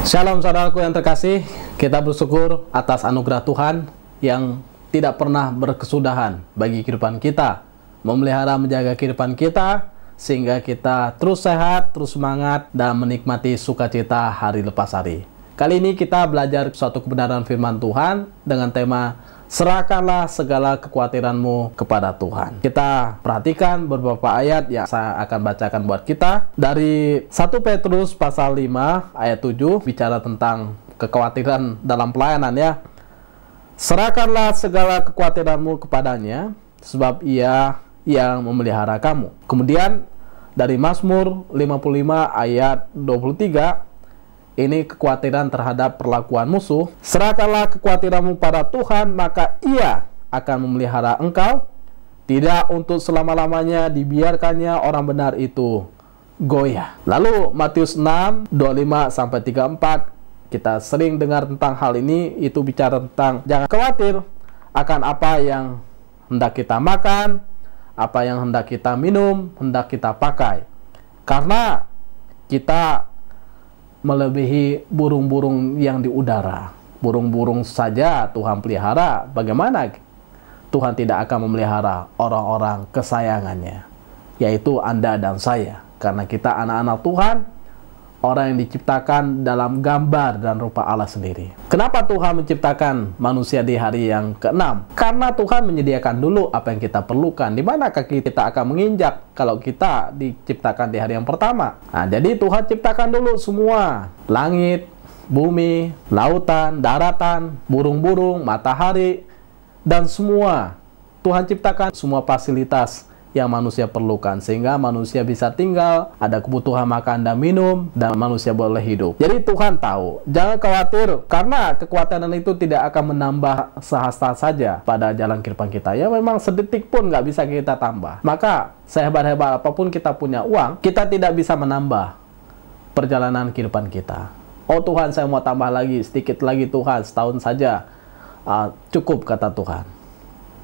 Shalom saudaraku yang terkasih, kita bersyukur atas anugerah Tuhan yang tidak pernah berkesudahan bagi kehidupan kita, memelihara menjaga kehidupan kita, sehingga kita terus sehat, terus semangat, dan menikmati sukacita hari lepas hari. Kali ini kita belajar suatu kebenaran firman Tuhan dengan tema serahkanlah segala kekhawatiranmu kepada Tuhan. Kita perhatikan beberapa ayat yang saya akan bacakan buat kita. Dari 1 Petrus pasal 5 ayat 7 bicara tentang kekhawatiran dalam pelayanan ya. Serahkanlah segala kekhawatiranmu kepadanya, sebab ia yang memelihara kamu. Kemudian dari Mazmur 55 ayat 23, ini kekhawatiran terhadap perlakuan musuh. Serahkanlah kekhawatiranmu pada Tuhan, maka Ia akan memelihara engkau. Tidak untuk selama-lamanya dibiarkannya orang benar itu goyah. Lalu Matius 6, 25-34, kita sering dengar tentang hal ini. Itu bicara tentang jangan khawatir akan apa yang hendak kita makan, apa yang hendak kita minum, hendak kita pakai. Karena kita melebihi burung-burung yang di udara. Burung-burung saja Tuhan pelihara, bagaimana Tuhan tidak akan memelihara orang-orang kesayangannya, yaitu Anda dan saya. Karena kita anak-anak Tuhan, orang yang diciptakan dalam gambar dan rupa Allah sendiri. Kenapa Tuhan menciptakan manusia di hari yang ke-6? Karena Tuhan menyediakan dulu apa yang kita perlukan. Di manakah kita akan menginjak kalau kita diciptakan di hari yang pertama? Nah, jadi Tuhan ciptakan dulu semua. Langit, bumi, lautan, daratan, burung-burung, matahari, dan semua. Tuhan ciptakan semua fasilitas yang manusia perlukan, sehingga manusia bisa tinggal, ada kebutuhan makan dan minum, dan manusia boleh hidup. Jadi Tuhan tahu, jangan khawatir, karena kekhawatiran itu tidak akan menambah sehasta saja pada jalan kehidupan kita. Ya memang sedetik pun nggak bisa kita tambah. Maka sehebat-hebat apapun kita punya uang, kita tidak bisa menambah perjalanan kehidupan kita. Oh Tuhan, saya mau tambah lagi, sedikit lagi Tuhan, setahun saja. Cukup, kata Tuhan.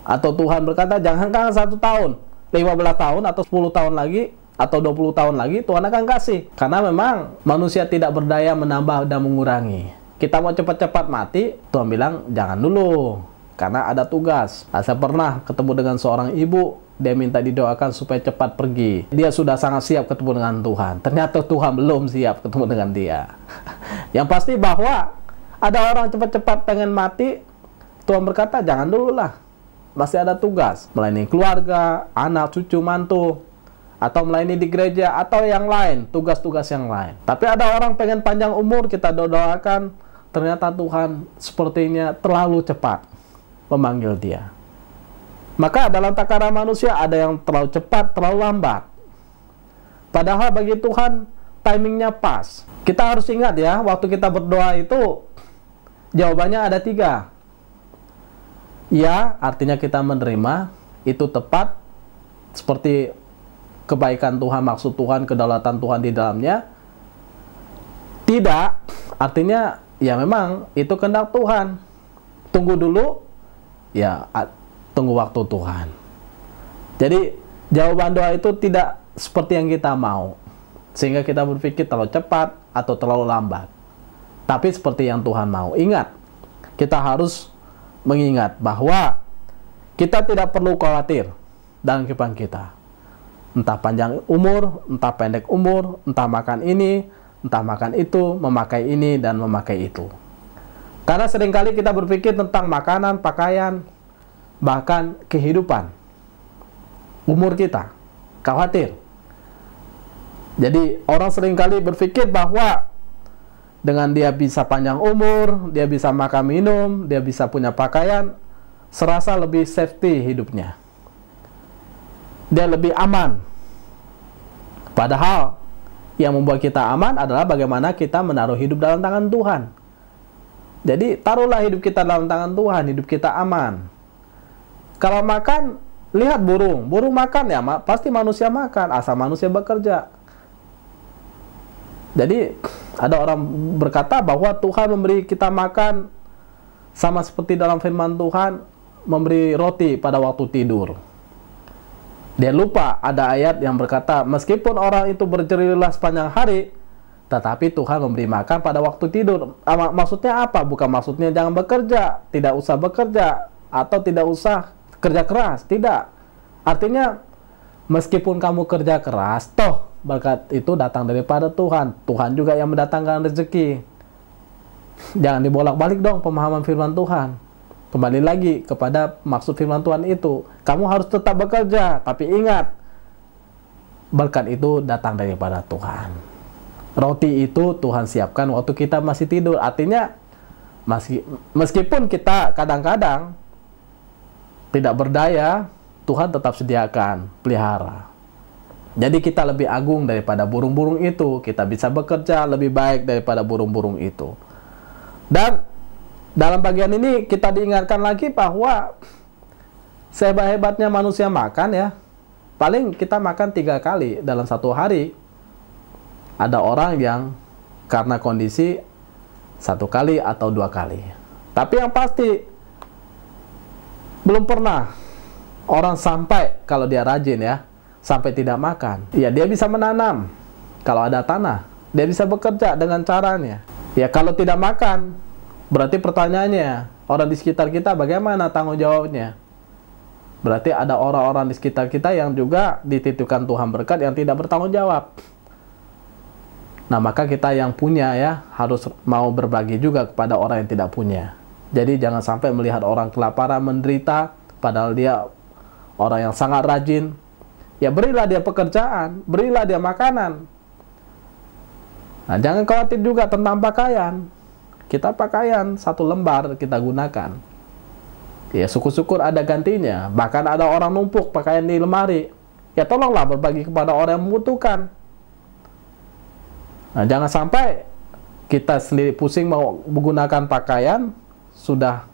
Atau Tuhan berkata, jangankan 1 tahun, 15 tahun atau 10 tahun lagi atau 20 tahun lagi Tuhan akan kasih. Karena memang manusia tidak berdaya menambah dan mengurangi. Kita mau cepat-cepat mati, Tuhan bilang jangan dulu, karena ada tugas. Nah, saya pernah ketemu dengan seorang ibu, dia minta didoakan supaya cepat pergi. Dia sudah sangat siap ketemu dengan Tuhan. Ternyata Tuhan belum siap ketemu dengan dia. Yang pasti bahwa ada orang cepat-cepat pengen mati, Tuhan berkata jangan dulu lah. Masih ada tugas, melayani keluarga, anak, cucu, mantu, atau melayani di gereja, atau yang lain, tugas-tugas yang lain. Tapi ada orang pengen panjang umur, kita doakan, ternyata Tuhan sepertinya terlalu cepat memanggil dia. Maka dalam takaran manusia ada yang terlalu cepat, terlalu lambat. Padahal bagi Tuhan, timingnya pas. Kita harus ingat ya, waktu kita berdoa itu, jawabannya ada 3. Ya, artinya kita menerima, itu tepat, seperti kebaikan Tuhan, maksud Tuhan, kedaulatan Tuhan di dalamnya. Tidak, artinya ya memang itu kehendak Tuhan. Tunggu dulu, ya tunggu waktu Tuhan. Jadi jawaban doa itu tidak seperti yang kita mau, sehingga kita berpikir terlalu cepat atau terlalu lambat. Tapi seperti yang Tuhan mau. Ingat, kita harus mengingat bahwa kita tidak perlu khawatir dalam kehidupan kita. Entah panjang umur, entah pendek umur, entah makan ini, entah makan itu, memakai ini dan memakai itu. Karena seringkali kita berpikir tentang makanan, pakaian, bahkan kehidupan. Umur kita, khawatir. Jadi orang seringkali berpikir bahwa dengan dia bisa panjang umur, dia bisa makan minum, dia bisa punya pakaian, serasa lebih safety hidupnya. Dia lebih aman. Padahal yang membuat kita aman adalah bagaimana kita menaruh hidup dalam tangan Tuhan. Jadi taruhlah hidup kita dalam tangan Tuhan, hidup kita aman. Kalau makan, lihat burung. Burung makan ya, pasti manusia makan, asal manusia bekerja. Jadi ada orang berkata bahwa Tuhan memberi kita makan sama seperti dalam firman Tuhan memberi roti pada waktu tidur. Dia lupa ada ayat yang berkata, meskipun orang itu berjerilah sepanjang hari, tetapi Tuhan memberi makan pada waktu tidur. Maksudnya apa? Bukan maksudnya jangan bekerja, tidak usah bekerja, atau tidak usah kerja keras. Tidak. Artinya, meskipun kamu kerja keras, toh berkat itu datang daripada Tuhan. Tuhan juga yang mendatangkan rezeki. Jangan dibolak-balik dong pemahaman firman Tuhan. Kembali lagi kepada maksud firman Tuhan itu. Kamu harus tetap bekerja, tapi ingat, berkat itu datang daripada Tuhan. Roti itu Tuhan siapkan waktu kita masih tidur. Artinya, meskipun kita kadang-kadang tidak berdaya, Tuhan tetap sediakan, pelihara. Jadi kita lebih agung daripada burung-burung itu. Kita bisa bekerja lebih baik daripada burung-burung itu. Dan dalam bagian ini kita diingatkan lagi bahwa sehebat-hebatnya manusia makan ya, paling kita makan 3 kali dalam satu hari. Ada orang yang karena kondisi 1 kali atau 2 kali. Tapi yang pasti belum pernah orang sampai, kalau dia rajin ya, sampai tidak makan. Ya, dia bisa menanam kalau ada tanah. Dia bisa bekerja dengan caranya. Ya, kalau tidak makan, berarti pertanyaannya, orang di sekitar kita bagaimana tanggung jawabnya? Berarti ada orang-orang di sekitar kita yang juga dititipkan Tuhan berkat yang tidak bertanggung jawab. Nah, maka kita yang punya ya, harus mau berbagi juga kepada orang yang tidak punya. Jadi jangan sampai melihat orang kelaparan menderita, padahal dia orang yang sangat rajin. Ya, berilah dia pekerjaan, berilah dia makanan. Nah, jangan khawatir juga tentang pakaian. Kita pakaian 1 lembar kita gunakan. Ya, syukur-syukur ada gantinya. Bahkan ada orang numpuk pakaian di lemari. Ya, tolonglah berbagi kepada orang yang membutuhkan. Nah, jangan sampai kita sendiri pusing mau menggunakan pakaian, sudah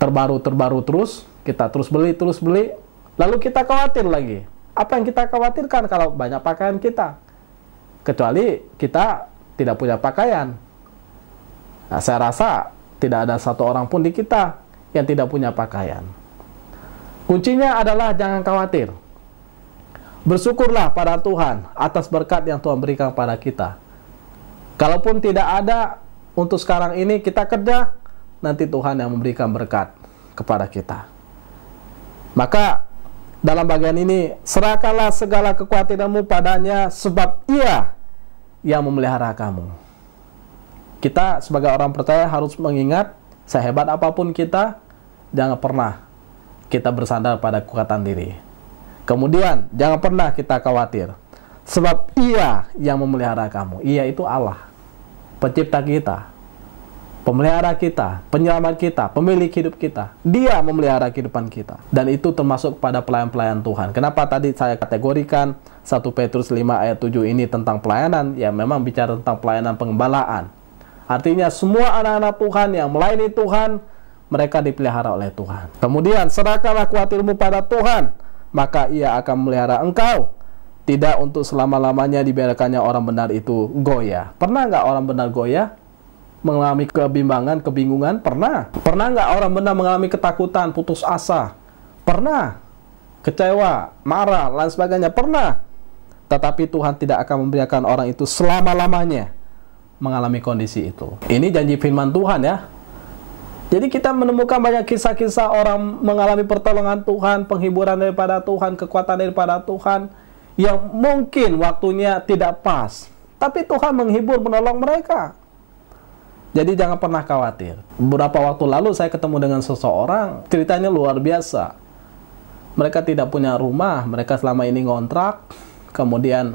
terbaru terus, kita terus beli, lalu kita khawatir lagi. Apa yang kita khawatirkan kalau banyak pakaian kita? Kecuali kita tidak punya pakaian. Nah, saya rasa tidak ada satu orang pun di kita yang tidak punya pakaian. Kuncinya adalah jangan khawatir. Bersyukurlah pada Tuhan atas berkat yang Tuhan berikan pada kita. Kalaupun tidak ada untuk sekarang ini, kita kerja, nanti Tuhan yang memberikan berkat kepada kita. Maka dalam bagian ini, serahkanlah segala kekhawatiranmu padanya, sebab Ia yang memelihara kamu. Kita sebagai orang percaya harus mengingat, sehebat apapun kita, jangan pernah kita bersandar pada kekuatan diri. Kemudian, jangan pernah kita khawatir. Sebab Ia yang memelihara kamu. Ia itu Allah, pencipta kita, pemelihara kita, penyelamat kita, pemilik hidup kita. Dia memelihara kehidupan kita. Dan itu termasuk pada pelayan-pelayan Tuhan. Kenapa tadi saya kategorikan 1 Petrus 5 ayat 7 ini tentang pelayanan? Ya, memang bicara tentang pelayanan pengembalaan. Artinya semua anak-anak Tuhan yang melayani Tuhan, mereka dipelihara oleh Tuhan. Kemudian, serahkanlah khawatirmu pada Tuhan, maka Ia akan memelihara engkau. Tidak untuk selama-lamanya dibiarkannya orang benar itu goyah. Pernah nggak orang benar goyah? Mengalami kebimbangan, kebingungan? Pernah. Pernah nggak orang benar mengalami ketakutan, putus asa? Pernah. Kecewa, marah, lain sebagainya? Pernah. Tetapi Tuhan tidak akan membiarkan orang itu selama-lamanya mengalami kondisi itu. Ini janji firman Tuhan ya. Jadi kita menemukan banyak kisah-kisah orang mengalami pertolongan Tuhan, penghiburan daripada Tuhan, kekuatan daripada Tuhan, yang mungkin waktunya tidak pas. Tapi Tuhan menghibur, menolong mereka. Jadi jangan pernah khawatir. Beberapa waktu lalu saya ketemu dengan seseorang, ceritanya luar biasa. Mereka tidak punya rumah, mereka selama ini ngontrak. Kemudian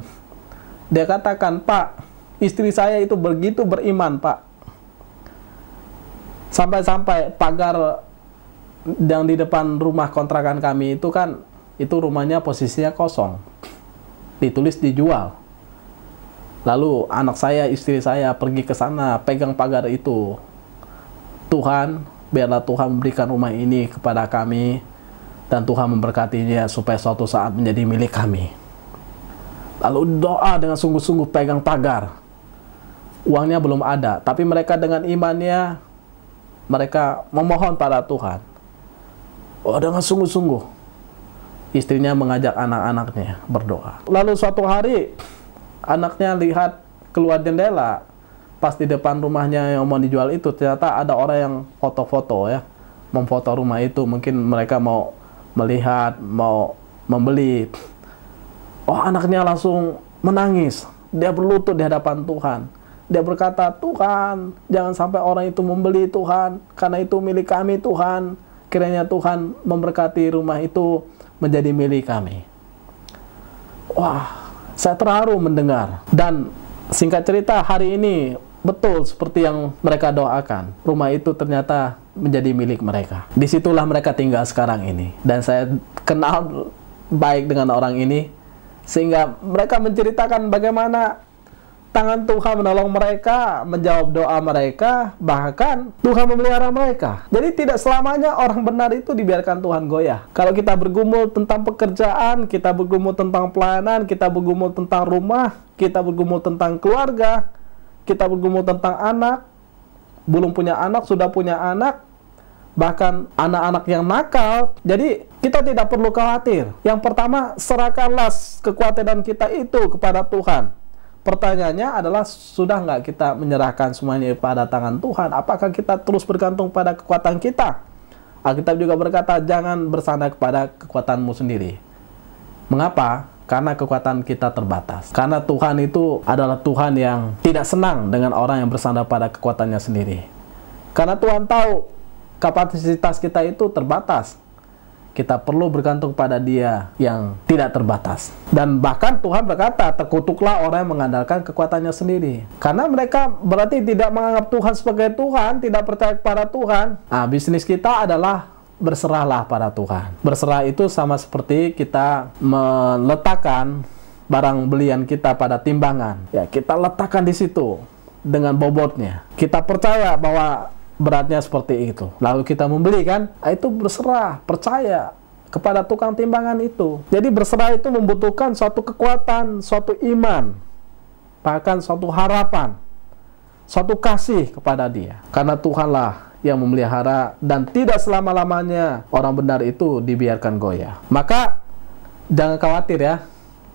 dia katakan, "Pak, istri saya itu begitu beriman, Pak. Sampai-sampai pagar yang di depan rumah kontrakan kami itu kan, itu rumahnya posisinya kosong. Ditulis dijual. Lalu anak saya, istri saya pergi ke sana, pegang pagar itu. Tuhan, biarlah Tuhan memberikan rumah ini kepada kami, dan Tuhan memberkatinya supaya suatu saat menjadi milik kami." Lalu doa dengan sungguh-sungguh pegang pagar. Uangnya belum ada, tapi mereka dengan imannya, mereka memohon pada Tuhan. Oh, dengan sungguh-sungguh. Istrinya mengajak anak-anaknya berdoa. Lalu suatu hari, anaknya lihat keluar jendela, pas di depan rumahnya yang mau dijual itu, ternyata ada orang yang foto-foto ya, memfoto rumah itu. Mungkin mereka mau melihat, mau membeli. Oh, anaknya langsung menangis. Dia berlutut di hadapan Tuhan. Dia berkata, Tuhan, jangan sampai orang itu membeli Tuhan, karena itu milik kami Tuhan. Kiranya Tuhan memberkati rumah itu menjadi milik kami. Wah, saya terharu mendengar. Dan singkat cerita, hari ini betul seperti yang mereka doakan. Rumah itu ternyata menjadi milik mereka. Disitulah mereka tinggal sekarang ini. Dan saya kenal baik dengan orang ini, sehingga mereka menceritakan bagaimana tangan Tuhan menolong mereka, menjawab doa mereka, bahkan Tuhan memelihara mereka. Jadi tidak selamanya orang benar itu dibiarkan Tuhan goyah. Kalau kita bergumul tentang pekerjaan, kita bergumul tentang pelayanan, kita bergumul tentang rumah, kita bergumul tentang keluarga, kita bergumul tentang anak, belum punya anak, sudah punya anak, bahkan anak-anak yang nakal. Jadi kita tidak perlu khawatir. Yang pertama, serahkanlah kekhawatiran kita itu kepada Tuhan. Pertanyaannya adalah, sudah nggak kita menyerahkan semuanya pada tangan Tuhan? Apakah kita terus bergantung pada kekuatan kita? Alkitab juga berkata, jangan bersandar kepada kekuatanmu sendiri. Mengapa? Karena kekuatan kita terbatas. Karena Tuhan itu adalah Tuhan yang tidak senang dengan orang yang bersandar pada kekuatannya sendiri. Karena Tuhan tahu kapasitas kita itu terbatas. Kita perlu bergantung pada Dia yang tidak terbatas. Dan bahkan Tuhan berkata, terkutuklah orang yang mengandalkan kekuatannya sendiri. Karena mereka berarti tidak menganggap Tuhan sebagai Tuhan, tidak percaya kepada Tuhan. Nah, bisnis kita adalah berserahlah pada Tuhan. Berserah itu sama seperti kita meletakkan barang belian kita pada timbangan. Ya, kita letakkan di situ dengan bobotnya. Kita percaya bahwa beratnya seperti itu. Lalu kita membeli kan, itu berserah, percaya kepada tukang timbangan itu. Jadi berserah itu membutuhkan suatu kekuatan, suatu iman, bahkan suatu harapan, suatu kasih kepada Dia. Karena Tuhanlah yang memelihara, dan tidak selama-lamanya orang benar itu dibiarkan goyah. Maka jangan khawatir ya,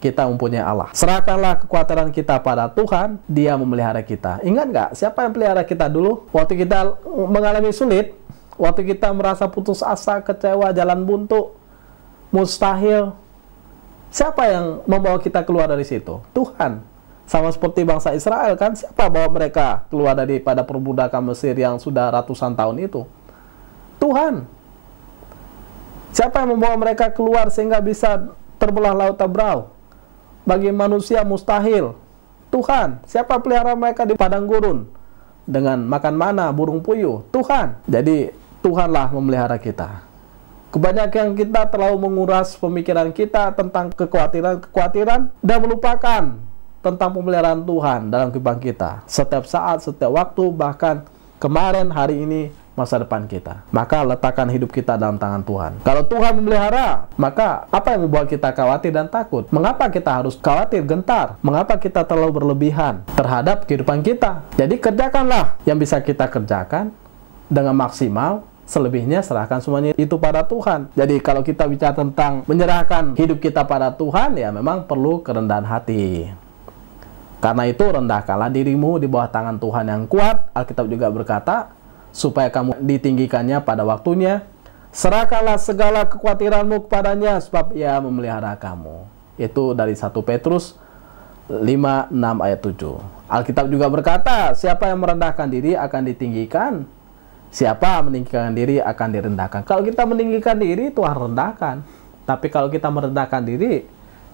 kita mempunyai Allah. Serahkanlah kekhawatiran kita pada Tuhan, Dia memelihara kita. Ingat nggak, siapa yang pelihara kita dulu? Waktu kita mengalami sulit, waktu kita merasa putus asa, kecewa, jalan buntu, mustahil, siapa yang membawa kita keluar dari situ? Tuhan. Sama seperti bangsa Israel kan, siapa bawa mereka keluar daripada perbudakan Mesir yang sudah ratusan tahun itu? Tuhan. Siapa yang membawa mereka keluar sehingga bisa terbelah laut Tabrau? Bagi manusia mustahil. Tuhan. Siapa pelihara mereka di padang gurun dengan makan mana, burung puyuh? Tuhan. Jadi Tuhanlah memelihara kita. Kebanyakan kita terlalu menguras pemikiran kita tentang kekhawatiran dan melupakan tentang pemeliharaan Tuhan dalam kehidupan kita. Setiap saat, setiap waktu, bahkan kemarin, hari ini, masa depan kita. Maka letakkan hidup kita dalam tangan Tuhan. Kalau Tuhan memelihara, maka apa yang membuat kita khawatir dan takut? Mengapa kita harus khawatir, gentar? Mengapa kita terlalu berlebihan terhadap kehidupan kita? Jadi kerjakanlah yang bisa kita kerjakan dengan maksimal. Selebihnya serahkan semuanya itu pada Tuhan. Jadi kalau kita bicara tentang menyerahkan hidup kita pada Tuhan, ya memang perlu kerendahan hati. Karena itu rendahkanlah dirimu di bawah tangan Tuhan yang kuat. Alkitab juga berkata, supaya kamu ditinggikannya pada waktunya. Serahkanlah segala kekhawatiranmu kepadanya, sebab Ia memelihara kamu. Itu dari 1 Petrus 5, 6 ayat 7. Alkitab juga berkata, siapa yang merendahkan diri akan ditinggikan, siapa meninggikan diri akan direndahkan. Kalau kita meninggikan diri, Tuhan rendahkan. Tapi kalau kita merendahkan diri,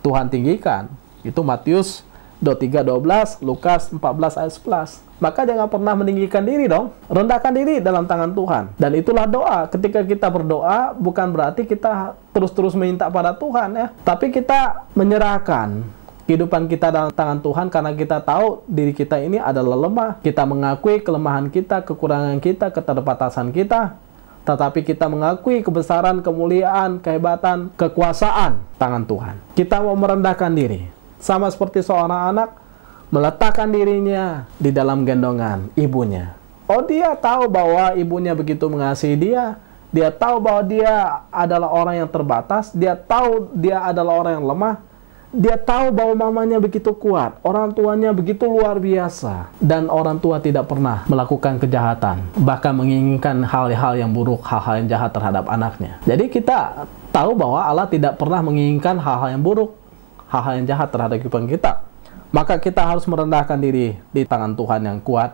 Tuhan tinggikan. Itu Matius 23:12, Lukas 14 ayat 11. Maka jangan pernah meninggikan diri dong. Rendahkan diri dalam tangan Tuhan. Dan itulah doa. Ketika kita berdoa, bukan berarti kita terus-terus minta pada Tuhan ya. Tapi kita menyerahkan kehidupan kita dalam tangan Tuhan, karena kita tahu diri kita ini adalah lemah. Kita mengakui kelemahan kita, kekurangan kita, keterbatasan kita. Tetapi kita mengakui kebesaran, kemuliaan, kehebatan, kekuasaan tangan Tuhan. Kita mau merendahkan diri. Sama seperti seorang anak meletakkan dirinya di dalam gendongan ibunya. Oh, dia tahu bahwa ibunya begitu mengasihi dia. Dia tahu bahwa dia adalah orang yang terbatas. Dia tahu dia adalah orang yang lemah. Dia tahu bahwa mamanya begitu kuat, orang tuanya begitu luar biasa, dan orang tua tidak pernah melakukan kejahatan, bahkan menginginkan hal-hal yang buruk, hal-hal yang jahat terhadap anaknya. Jadi kita tahu bahwa Allah tidak pernah menginginkan hal-hal yang buruk, hal-hal yang jahat terhadap kehidupan kita. Maka kita harus merendahkan diri di tangan Tuhan yang kuat,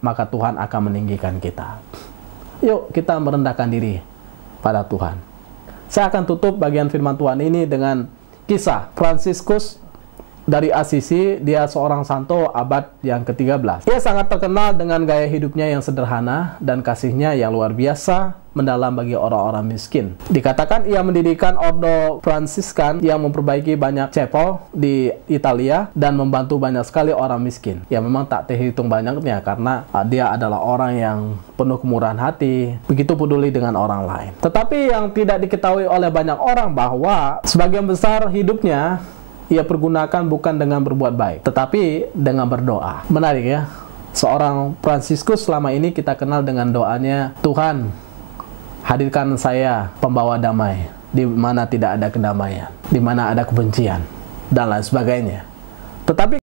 maka Tuhan akan meninggikan kita. Yuk kita merendahkan diri pada Tuhan. Saya akan tutup bagian firman Tuhan ini dengan kisah Fransiskus dari Assisi. Dia seorang santo abad yang ke-13. Ia sangat terkenal dengan gaya hidupnya yang sederhana dan kasihnya yang luar biasa mendalam bagi orang-orang miskin. Dikatakan ia mendirikan ordo Fransiskan yang memperbaiki banyak chapel di Italia dan membantu banyak sekali orang miskin. Ya memang tak terhitung banyaknya karena dia adalah orang yang penuh kemurahan hati, begitu peduli dengan orang lain. Tetapi yang tidak diketahui oleh banyak orang bahwa sebagian besar hidupnya ia pergunakan bukan dengan berbuat baik, tetapi dengan berdoa. Menarik ya, seorang Fransiskus selama ini kita kenal dengan doanya, Tuhan, hadirkan saya pembawa damai, di mana tidak ada kedamaian, di mana ada kebencian, dan lain sebagainya. Tetapi